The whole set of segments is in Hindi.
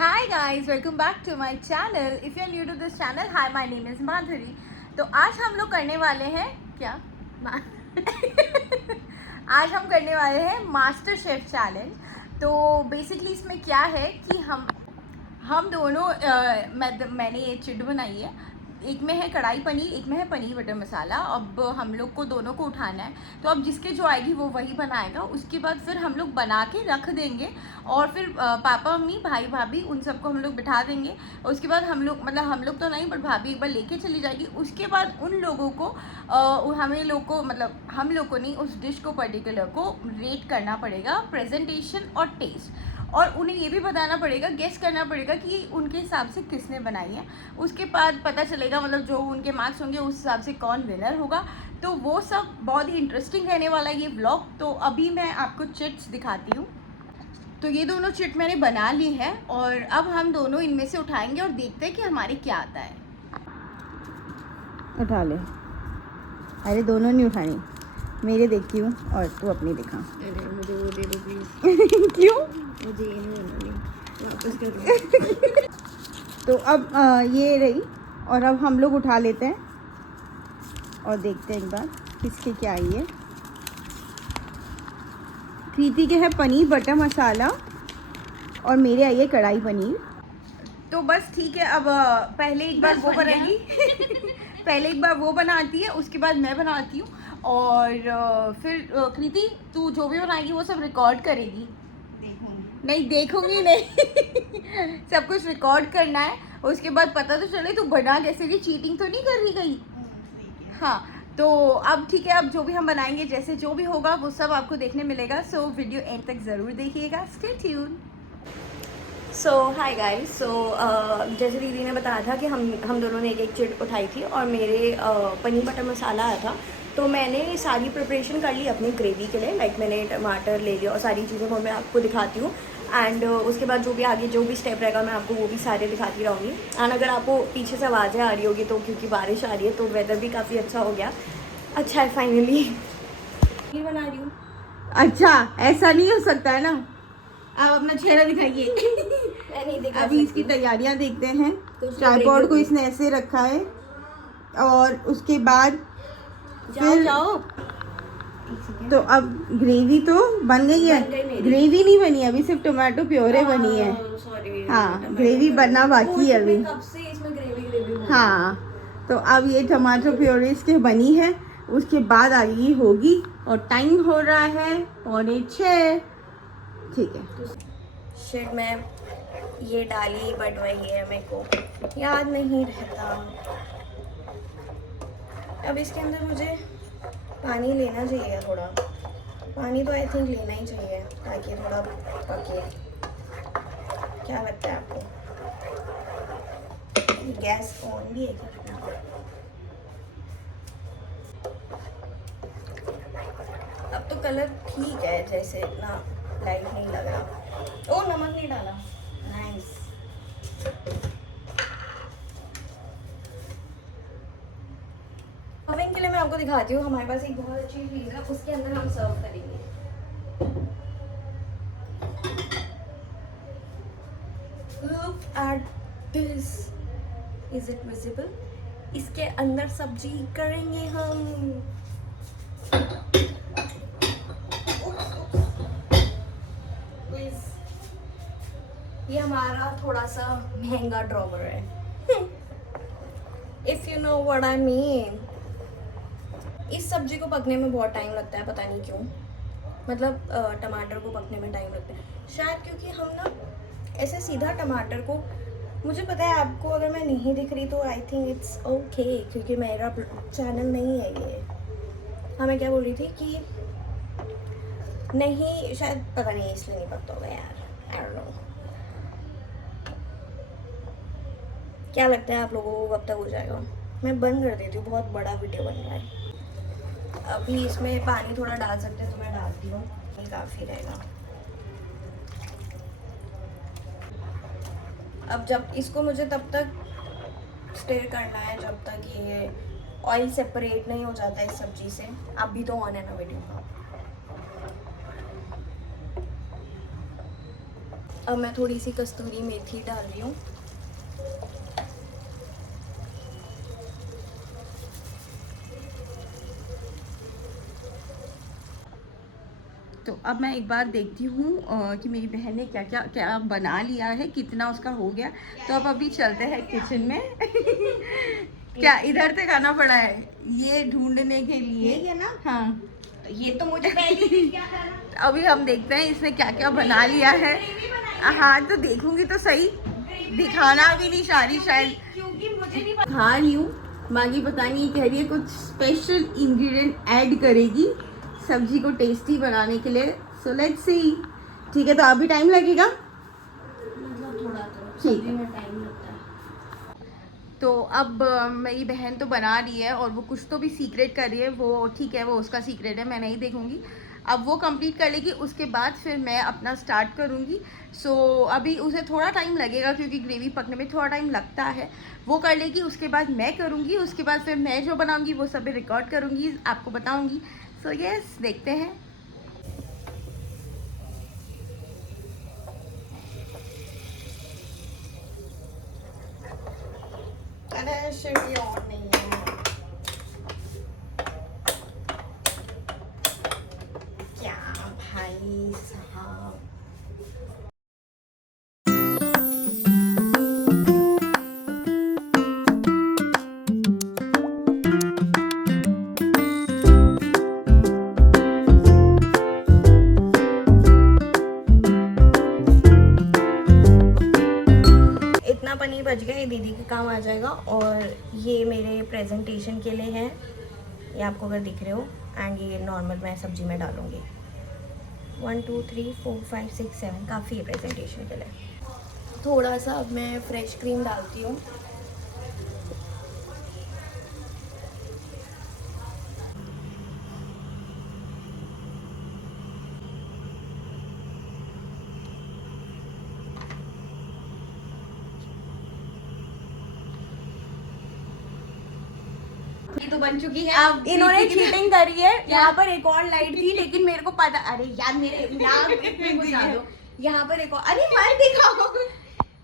Hi guys, welcome back to my channel. If you are new to this channel, hi, my name is माधुरी. तो आज हम लोग करने वाले हैं क्या आज हम करने वाले हैं मास्टर शेफ चैलेंज. तो बेसिकली इसमें क्या है कि हम दोनों मैंने ये चिट बनाई है. एक में है कढ़ाई पनीर, एक में है पनीर बटर मसाला. अब हम लोग को दोनों को उठाना है, तो अब जिसके जो आएगी वो वही बनाएगा. उसके बाद फिर हम लोग बना के रख देंगे और फिर पापा मम्मी भाई भाभी उन सबको हम लोग बिठा देंगे. उसके बाद हम लोग हम लोग तो नहीं, बट भाभी एक बार लेके चली जाएगी. उसके बाद उन लोगों को हम लोग को नहीं, उस डिश को पर्टिकुलर को रेट करना पड़ेगा, प्रेजेंटेशन और टेस्ट. और उन्हें ये भी बताना पड़ेगा, गेस करना पड़ेगा कि उनके हिसाब से किसने बनाई है. उसके बाद पता चलेगा, जो उनके मार्क्स होंगे उस हिसाब से कौन विनर होगा. तो वो सब बहुत ही इंटरेस्टिंग रहने वाला है ये व्लॉग. तो अभी मैं आपको चिट्स दिखाती हूँ. तो ये दोनों चिट मैंने बना ली है और अब हम दोनों इनमें से उठाएंगे और देखते हैं कि हमारे क्या आता है. उठा ले. अरे दोनों नहीं उठानी, मेरे देखती हूँ और तू अपनी दिखा. अरे मुझे वो दे दो प्लीज. क्यों? मुझे ये नहीं बनानी, वापस कर दो. तो अब ये रही और अब हम लोग उठा लेते हैं और देखते हैं एक बार किसके क्या आई है. कृति के है पनीर बटर मसाला और मेरे आई है कढ़ाई पनीर. तो बस ठीक है. अब पहले एक बार वो बनाएगी. पहले एक बार वो बनाती है, उसके बाद मैं बनाती हूँ. और फिर कृति तू जो भी बनाएगी वो सब रिकॉर्ड करेगी. नहीं देखूंगी नहीं. सब कुछ रिकॉर्ड करना है. उसके बाद पता तो चले तू बना कैसे रही, चीटिंग तो नहीं कर रही कहीं. हाँ, तो अब ठीक है. अब जो भी हम बनाएंगे, जैसे जो भी होगा वो सब आपको देखने मिलेगा. सो वीडियो एंड तक ज़रूर देखिएगा. Stay tune. So hi guys. जैसे दीदी ने बताया था कि हम दोनों ने एक चिट उठाई थी और मेरे पनीर बटर मसाला आया था. तो मैंने सारी प्रिपरेशन कर ली अपनी ग्रेवी के लिए. मैंने टमाटर ले लिया और सारी चीज़ें वो मैं आपको दिखाती हूँ. एंड उसके बाद जो भी आगे जो भी स्टेप रहेगा मैं आपको वो भी सारे दिखाती रहूँगी. एंड अगर आपको पीछे से आवाज़ें आ रही होगी तो क्योंकि बारिश आ रही है, तो वेदर भी काफ़ी अच्छा हो गया. अच्छा है फाइनली ये बना रही हूँ. अच्छा, ऐसा नहीं हो सकता है ना. आप अपना चेहरा दिखाइए. अभी इसकी तैयारियां देखते हैं. ट्राइपॉड को इसने ऐसे रखा है और उसके बाद जाओ. तो अब ग्रेवी तो बन गई है. ग्रेवी नहीं बनी, अभी सिर्फ टोमेटो प्योरे बनी है. हाँ, ग्रेवी बनना बाकी है अभी. कब से इसमें ग्रेवी हाँ, तो अब ये टमाटो प्योरे इसके बनी है. उसके बाद आगे होगी और टाइम हो रहा है 5:45. ठीक है. शिट में ये डाली, बट वही है मेरे को याद नहीं रहता. अब इसके अंदर मुझे पानी लेना चाहिए. थोड़ा पानी तो आई थिंक लेना ही चाहिए ताकि थोड़ा पके. क्या लगता है आपको? गैस ऑन भी है क्या? अब तो कलर ठीक है, जैसे इतना लाइट नहीं लग रहा. ओ नमक नहीं डाला. नाइस. सर्विंग के लिए मैं आपको दिखाती हूँ. हमारे पास एक बहुत अच्छी चीज़ है, उसके अंदर हम सर्व करेंगे. Look at this. Is it visible? इसके अंदर सब्जी करेंगे हम. ये हमारा थोड़ा सा महंगा ड्रॉवर है. If you know what I mean. इस सब्जी को पकने में बहुत टाइम लगता है, पता नहीं क्यों. टमाटर को पकने में टाइम लगता है शायद क्योंकि हम ना ऐसे सीधा टमाटर को, मुझे पता है आपको अगर मैं नहीं दिख रही तो आई थिंक इट्स ओके, क्योंकि मेरा चैनल नहीं है ये. हाँ, मैं क्या बोल रही थी कि नहीं, शायद पता नहीं इसलिए नहीं पकता होगा यार. I don't know. क्या लगता है आप लोगों को कब तक हो जाएगा? मैं बंद कर देती हूँ, बहुत बड़ा वीडियो बन रहा है. अभी इसमें पानी थोड़ा डाल सकते हैं तो मैं डालती हूँ, ये काफ़ी रहेगा. अब जब इसको मुझे तब तक स्टेर करना है जब तक ये ऑयल सेपरेट नहीं हो जाता इस सब्जी से. अभी तो ऑन है ना वीडियो. अब मैं थोड़ी सी कस्तूरी मेथी डाल रही हूँ। तो अब मैं एक बार देखती हूँ कि मेरी बहन ने क्या क्या क्या बना लिया है, कितना उसका हो गया। तो अब अभी चलते हैं किचन में। क्या इधर से खाना पड़ा है ये ढूंढने के लिए? ये ना, हाँ, ये तो मुझे पहले ही क्या करना। अभी हम देखते हैं इसने क्या क्या बना लिया है। हाँ तो देखूंगी तो सही, दिखाना भी नहीं सारी शायद, क्योंकि मुझे नहीं खा रही हूँ। बाकी पता नहीं कह रही है कुछ स्पेशल इंग्रेडिएंट ऐड करेगी सब्जी को टेस्टी बनाने के लिए। So let's see. ठीक है, तो अभी टाइम लगेगा। मतलब थोड़ा तो ठीक सब्जी में टाइम लगता है। तो अब मेरी बहन तो बना रही है और वो कुछ तो भी सीक्रेट कर रही है, वो ठीक है, वो उसका सीक्रेट है, मैं नहीं देखूंगी। अब वो कंप्लीट कर लेगी, उसके बाद फिर मैं अपना स्टार्ट करूंगी। सो अभी उसे थोड़ा टाइम लगेगा क्योंकि ग्रेवी पकने में थोड़ा टाइम लगता है। वो कर लेगी, उसके बाद मैं करूंगी, उसके बाद फिर मैं जो बनाऊंगी वो सब रिकॉर्ड करूंगी, आपको बताऊंगी। सो यस, देखते हैं। अरे सीढ़ी और नहीं है। क्या भाई साहब, इतना पनीर बच गया, ये दीदी के काम आ जाएगा। और ये मेरे प्रेजेंटेशन के लिए है, ये आपको अगर दिख रहे हो। एंड ये नॉर्मल मैं सब्जी में डालूंगी। 1 2 3 4 5 6 7 काफ़ी है प्रेजेंटेशन के लिए। थोड़ा सा अब मैं फ्रेश क्रीम डालती हूँ। ये तो बन चुकी है। अब इन्होंने चीटिंग करी है। यहाँ पर एक और लाइट थी लेकिन मेरे को पता, अरे यार मेरे नाक में घुसा दो। यहाँ पर एक और, अरे मत दिखाओ,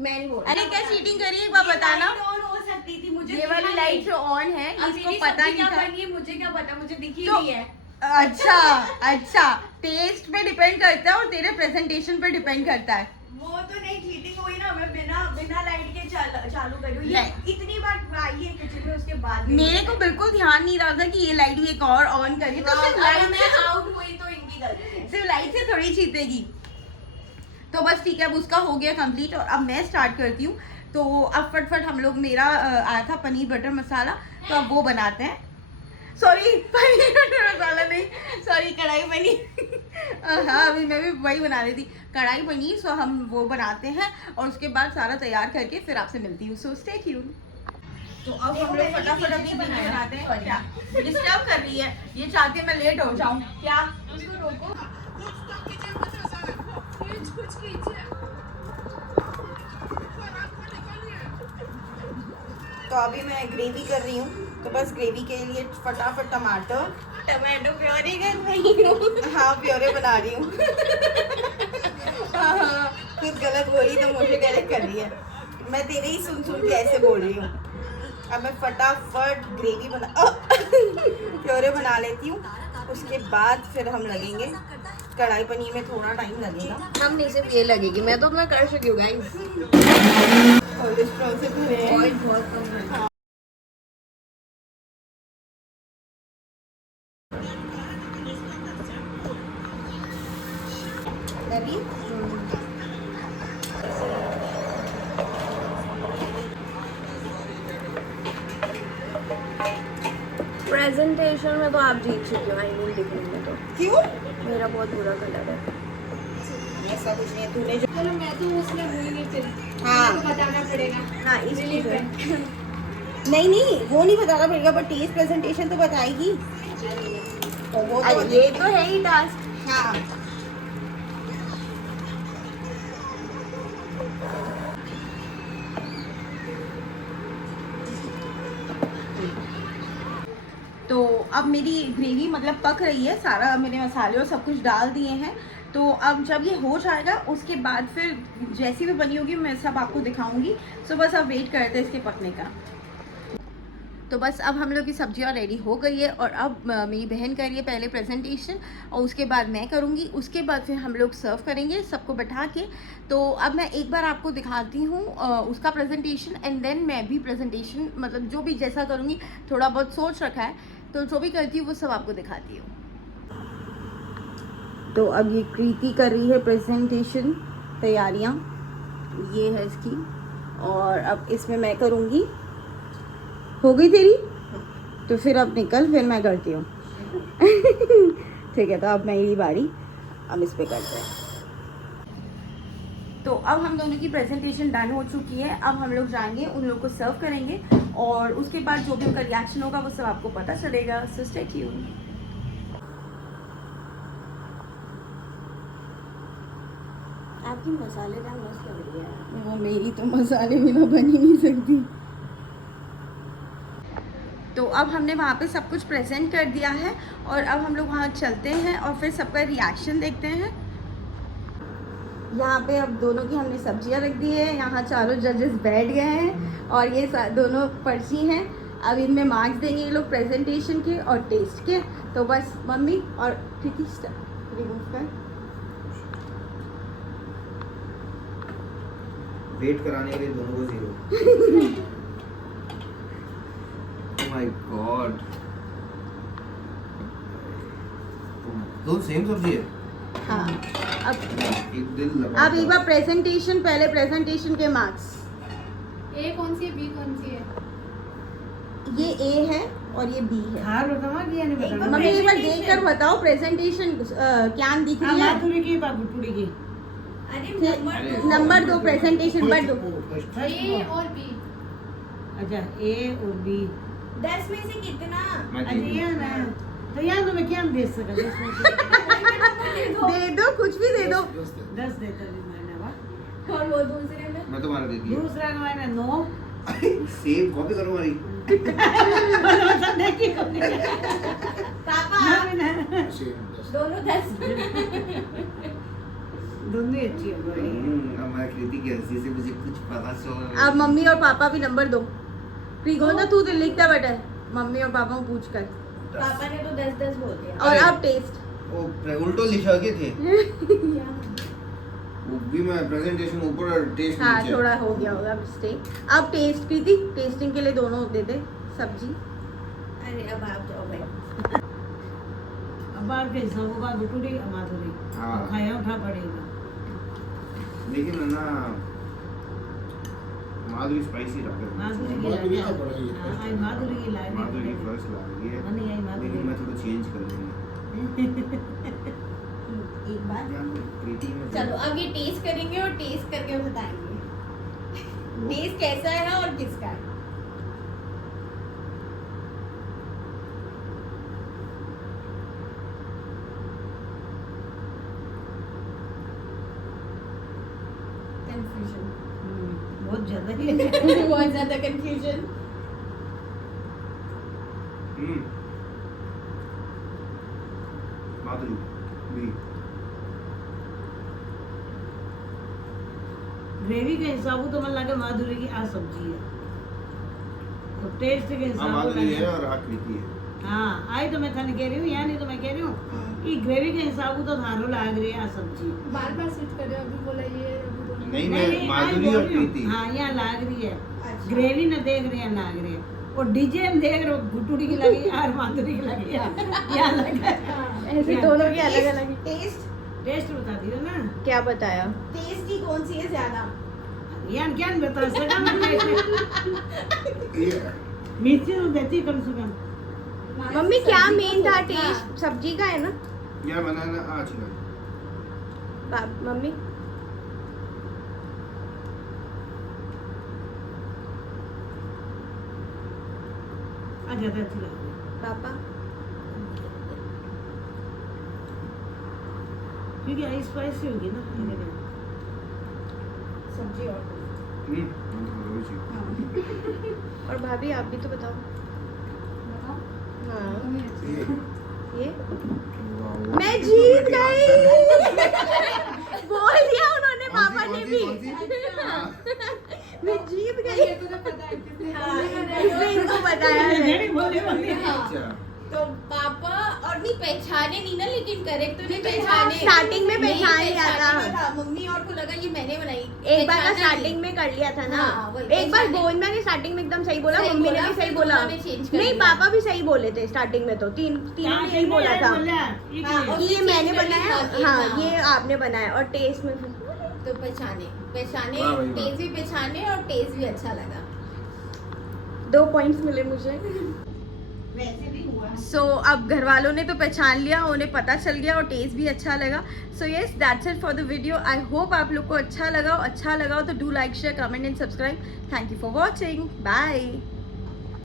मैं नहीं बोल। अरे क्या चीटिंग करी है, एक बार बताना। ऑन हो सकती थी, मुझे ये वाली लाइट जो ऑन है इसको पता नहीं था। मुझे क्या पता, मुझे दिखी तो- नहीं है। अच्छा अच्छा, टेस्ट पे डिपेंड करता है और तेरे प्रेजेंटेशन पे डिपेंड करता है। वो तो नहीं, चीटिंग हुई ना, मैं बिना लाइट के चालू करी हूँ। ये नहीं। इतनी बार आई है किचन में, उसके बाद भी मेरे को बिल्कुल ध्यान नहीं रहा था कि ये लाइट भी एक और ऑन करी, तो सिर्फ अगर लाइट मैं से आउट हुई तो इनकी गलती है। सिर्फ लाइट से थोड़ी जीतेगी। तो बस ठीक है, अब उसका हो गया कंप्लीट और अब मैं स्टार्ट करती हूँ। तो अब फटफट हम लोग, मेरा आया था पनीर बटर मसाला, तो अब वो बनाते हैं। सॉरी, पनीर बटर मसाला नहीं, सॉरी, कढ़ाई पनीर। हाँ, अभी मैं भी वही बना रही थी, कढ़ाई पनीर। सो हम वो बनाते हैं और उसके बाद सारा तैयार करके फिर आपसे मिलती हूँ। So stay tune. तो अब हम लोग फटाफट अभी वीडियो बनाते हैं। क्या डिस्टर्ब कर रही है, ये चाहती है मैं लेट हो जाऊँ क्या? उसको रोको। तो अभी मैं ग्रेवी कर रही हूँ, तो बस ग्रेवी के लिए फटाफट टमाटर प्योरे कर रही हूँ। हाँ, प्योरे बना रही हूँ। हाँ, कुछ गलत बोली तो मुझे गलत कर रही है। मैं तेरे ही सुन के ऐसे बोल रही हूँ। अब मैं फटाफट ग्रेवी प्योरे बना लेती हूँ। उसके बाद फिर हम लगेंगे कढ़ाई पनीर में, थोड़ा टाइम लगेगा। हम नहीं, सिर्फ ये लगेगी, मैं तो अपना कर चुकी हूँ गाइस। कोलेस्ट्रॉल से भरे हैं। ऑयल बहुत कम है। अभी प्रेजेंटेशन में तो आप जीत चुकी हो, आई मीन दिखने में तो क्यों? मेरा बहुत बुरा कलर है। ऐसा कुछ नहीं है, तूने जो चलो मैं तो उसमें हुई नहीं फिर, हाँ तो बताना पड़ेगा। हाँ इसलिए रिलीफ है। नहीं वो नहीं बताना पड़ेगा, पर टेस्ट प्रेजेंटेशन तो बताएगी। और वो तो ये तो है ही टास्क। हाँ, तो अब मेरी ग्रेवी मतलब पक रही है, सारा मैंने मसाले और सब कुछ डाल दिए हैं। तो अब जब ये हो जाएगा उसके बाद फिर जैसी भी बनी होगी मैं सब आपको दिखाऊंगी। सो बस अब वेट करते हैं इसके पकने का। तो बस अब हम लोग की सब्जियाँ रेडी हो गई है और अब मेरी बहन कर रही है पहले प्रेजेंटेशन और उसके बाद मैं करूँगी, उसके बाद फिर हम लोग सर्व करेंगे सबको बैठा के। तो अब मैं एक बार आपको दिखाती हूँ उसका प्रेजेंटेशन एंड देन मैं भी प्रेजेंटेशन मतलब जो भी जैसा करूँगी थोड़ा बहुत सोच रखा है, तो जो भी करती हूँ वो सब आपको दिखाती हूँ। तो अब ये कृति कर रही है प्रेजेंटेशन तैयारियाँ, ये है इसकी, और अब इसमें मैं करूँगी। हो गई तेरी? तो फिर अब निकल, फिर मैं करती हूँ। ठीक है, तो अब मेरी बारी, अब इस पे करते हैं। तो अब हम दोनों की प्रेजेंटेशन डन हो चुकी है। अब हम लोग जाएंगे उन लोगों को सर्व करेंगे और उसके बाद जो भी उनका रिएक्शन होगा वो सब आपको पता चलेगा। So stay tuned. आपकी मसालेदार मस्त लग रही है। वो मेरी तो मसाले बिना बन ही नहीं सकती। तो अब हमने वहाँ पे सब कुछ प्रेजेंट कर दिया है और अब हम लोग वहाँ चलते हैं और फिर सबका रिएक्शन देखते हैं। यहाँ पे अब दोनों की हमने सब्जियाँ रख दी है, यहाँ चारों जजेस बैठ गए हैं और ये दोनों पर्ची हैं। अब इनमें मार्क्स देंगे ये लोग प्रेजेंटेशन के और टेस्ट के। तो बस मम्मी और कृति रिमूव कर वेट कराने के लिए दोनों को 0। Oh my God. दो सेम सब्जी है। हाँ, अब एक दिल लगा। अब एक बार प्रेजेंटेशन, पहले प्रेजेंटेशन के मार्क्स। ए कौन सी है, बी कौन सी है? ये ए है और ये बी है। हाँ बताओ कि यानी बताओ। मम्मी एक बार देख कर बताओ प्रेजेंटेशन क्या दिख रही है। माधुरी की बाबूपुरी की नंबर 2 प्रेजेंटेशन पर 2। ए और बी। अच्छा ए और बी 10 में से कितना? अच्छा ये ना तो यहाँ तो मैं क्या दे सका 10 में से दे दो, कुछ भी दे दो। 10 देता भी मैंने वाह। और वो दूसरे में? मैं तुम्हारा दे दिया। दूसरा का मैंने 9 सेम कॉपी करो हमारी। पापा दोनों 10। दोनों ही अच्छी है हमारी कृति की हंसी से मुझे कुछ पता चल रहा है। अब मम्मी और पापा भी नंबर 2। प्रिगोना तू तो लिखता बेटा मम्मी और पापा को पूछ कर। पापा ने तो 10-10 बोल दिया। और अब टेस्ट। वो उल्टो लिखा के थे। वो भी मैं प्रेजेंटेशन ऊपर और टेस्ट हाँ नीचे। थोड़ा हो गया होगा मिस्टेक। अब टेस्ट कृति, टेस्टिंग के लिए दोनों दे दे सब्जी। अरे अब आप जाओ भाई। अब बार के हिसाब का गुटुड़ी माधुरी हाँ। खाया उठा पड़ेगा। लेकिन है ना माधुरी स्पाइसी रख है। माधुरी की माधुरी लागे। का पड़ेगी। हाँ, आई माधुरी की लागे। माधुरी फर्स्ट ला रही है। नहीं आई माधुरी। लेकिन मैं थोड़ा चेंज कर लूंगा। एक बार कृति में चलो अब ये टेस्ट करेंगे और टेस्ट करके बताएंगे टेस्ट कैसा है ना और किसका है। कंफ्यूजन, बहुत ज्यादा ही बहुत ज्यादा कंफ्यूजन। माधुरी भी ग्रेवी के हिसाब तो मन लगे माधुरी की आ सब्जी है तो टेस्ट के हाँ हिसाब माधुरी है और कृति है। हाँ आई तो मैं थाने कह रही हूँ या नहीं तो मैं कह रही हूँ कि ग्रेवी के हिसाब तो थारो लाग रही है आ सब्जी। बार बार स्विच कर रहे हो, अभी बोला ये अभी बोला। नहीं मैं माधुरी और कृति। हाँ यहाँ लाग रही है ग्रेवी न देख रही है लाग रही है और डीजे में देख रहे हो गुटुड़ी की लगी और माधुरी की लगी यहाँ लगा ऐसे दोनों की अलग अलग टेस्ट टेस्ट बता दियो ना क्या बताया। टेस्ट की कौन सी है ज्यादा? यार क्या नहीं बता सका मैं टेस्ट ये मिर्ची तो देती कम से कम। मम्मी क्या मेन था टेस्ट सब्जी का है ना। यार बनाना आज का मम्मी आ ज्यादा अच्छी लग रही पापा क्योंकि आई स्पाइसी होगी ना मेरे में। सब्जी और और भाभी आप भी तो बताओ। बताओ। हाँ तुम्हें अच्छी ये है। ये मैं जीत गई। बोल दिया उन्होंने, पापा ने भी। मैं जीत गई। इसने इनको बताया है। अच्छा तो पापा और नहीं पहचाने नहीं ना, लेकिन करेक्ट तो नहीं पहचाने। स्टार्टिंग में पहचान लिया था। मम्मी और को लगा ये मैंने बनाई। एक बार का स्टार्टिंग में कर लिया था ना। हाँ, वही एक बार पहचाने। गोविंदा ने स्टार्टिंग में एकदम सही बोला, सही मम्मी ने बोला, भी सही फिर बोला। उन्होंने change कर नहीं, दिया। पापा भी सही बोले थे स्टार्टिंग में, तो तीनों ने यही बोला था और कि ये फिर मैंने change कर बनाया, दिया। हाँ हाँ। ये आपने बनाया। और टेस्ट में तो पहचाने वाह भाई वाह। टेस्ट भी पहचाने और टेस्ट भी अच्छा लगा। 2 पॉइंट्स मिले मुझे। सो अब घर वालों ने तो पहचान लिया, उन्हें पता चल गया और टेस्ट भी अच्छा लगा। So yes, that's it for the video. I hope आप लोग को अच्छा लगा हो तो do like, share, comment and subscribe. Thank you for watching. Bye.